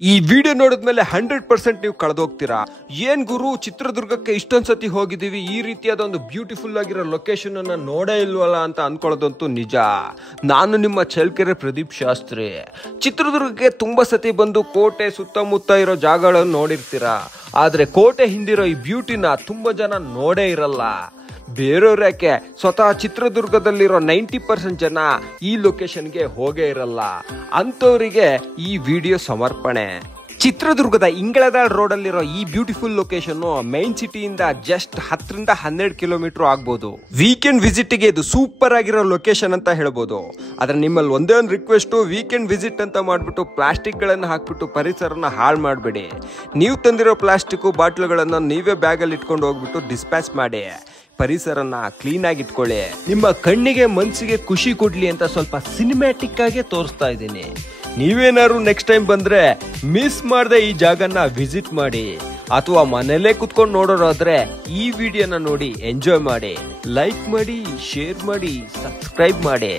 ಈ ವಿಡಿಯೋ ನೋಡಿದ್ಮೇಲೆ 100% ನೀವು ಕಳೆದೋಗ್ತೀರಾ. ಏನ್ ಗುರು, ಚಿತ್ರದುರ್ಗಕ್ಕೆ ಇಷ್ಟೊಂದ್ ಸತಿ ಹೋಗಿದೀವಿ, ಈ ರೀತಿಯಾದ ಒಂದು ಬ್ಯೂಟಿಫುಲ್ ಆಗಿರೋ ಲೊಕೇಶನ್ ಅನ್ನ ನೋಡೇ ಇಲ್ವಲ್ಲ ಅಂತ ಅನ್ಕೊಳ್ಳೋದಂತೂ ನಿಜ. ನಾನು ನಿಮ್ಮ ಚಳ್ಳಕೆರೆ ಪ್ರದೀಪ್ ಶಾಸ್ತ್ರಿ. ಚಿತ್ರದುರ್ಗಕ್ಕೆ ತುಂಬಾ ಸತಿ ಬಂದು ಕೋಟೆ ಸುತ್ತಮುತ್ತ ಇರೋ ಜಾಗಗಳನ್ನು ನೋಡಿರ್ತೀರಾ, ಆದ್ರೆ ಕೋಟೆ ಹಿಂದಿರೋ ಈ ಬ್ಯೂಟಿನ ತುಂಬಾ ಜನ ನೋಡೇ ಇರಲ್ಲ. ಬೇರೆಯವ್ರ ಯಾಕೆ, ಸ್ವತಃ ಚಿತ್ರದುರ್ಗದಲ್ಲಿರೋ 90% ಜನ ಈ ಲೊಕೇಶನ್ಗೆ ಹೋಗೇ ಇರಲ್ಲ. ಅಂತವರಿಗೆ ಈ ವಿಡಿಯೋ ಸಮರ್ಪಣೆ. ಚಿತ್ರದುರ್ಗದ ಇಂಗಳದಾಳ್ ರೋಡ್ ಅಲ್ಲಿರೋ ಈ ಬ್ಯೂಟಿಫುಲ್ ಲೊಕೇಶನ್ ಮೈನ್ ಸಿಟಿಯಿಂದ ಜಸ್ಟ್ 10 ರಿಂದ 12 ಕಿಲೋಮೀಟರ್ ಆಗ್ಬೋದು. ವೀಕೆಂಡ್ ವಿಸಿಟ್ ಗೆ ಇದು ಸೂಪರ್ ಆಗಿರೋ ಲೊಕೇಶನ್ ಅಂತ ಹೇಳ್ಬೋದು. ಆದ್ರೆ ನಿಮ್ಮಲ್ಲಿ ಒಂದೇ ಒಂದು ರಿಕ್ವೆಸ್ಟ್, ವೀಕೆಂಡ್ ವಿಸಿಟ್ ಅಂತ ಮಾಡ್ಬಿಟ್ಟು ಪ್ಲಾಸ್ಟಿಕ್ ಗಳನ್ನ ಹಾಕ್ಬಿಟ್ಟು ಪರಿಸರನ ಹಾಳು ಮಾಡಬೇಡಿ. ನೀವು ತಂದಿರೋ ಪ್ಲಾಸ್ಟಿಕ್ ಬಾಟ್ಲುಗಳನ್ನ ನೀವೇ ಬ್ಯಾಗ್ ಅಲ್ಲಿ ಇಟ್ಕೊಂಡು ಹೋಗ್ಬಿಟ್ಟು ಡಿಸ್ಪ್ಯಾಚ್ ಮಾಡಿ. ಪರಿಸರನ ಕ್ಲೀನ್ ಆಗಿ ಇಟ್ಕೊಳ್ಳಿ. ನಿಮ್ಮ ಕಣ್ಣಿಗೆ ಮನ್ಸಿಗೆ ಖುಷಿ ಕೊಡ್ಲಿ ಅಂತ ಸ್ವಲ್ಪ ಸಿನಿಮ್ಯಾಟಿಕ್ ಆಗಿ ತೋರಿಸ್ತಾ ಇದ್ದೀನಿ. ನೀವೇನಾದ್ರು ನೆಕ್ಸ್ಟ್ ಟೈಮ್ ಬಂದ್ರೆ ಮಿಸ್ ಮಾಡದೆ ಈ ಜಾಗನ ವಿಸಿಟ್ ಮಾಡಿ. ಅಥವಾ ಮನೇಲೆ ಕುತ್ಕೊಂಡು ನೋಡೋರಾದ್ರೆ ಈ ವಿಡಿಯೋನ ನೋಡಿ ಎಂಜಾಯ್ ಮಾಡಿ. ಲೈಕ್ ಮಾಡಿ, ಶೇರ್ ಮಾಡಿ, ಸಬ್ಸ್ಕ್ರೈಬ್ ಮಾಡಿ.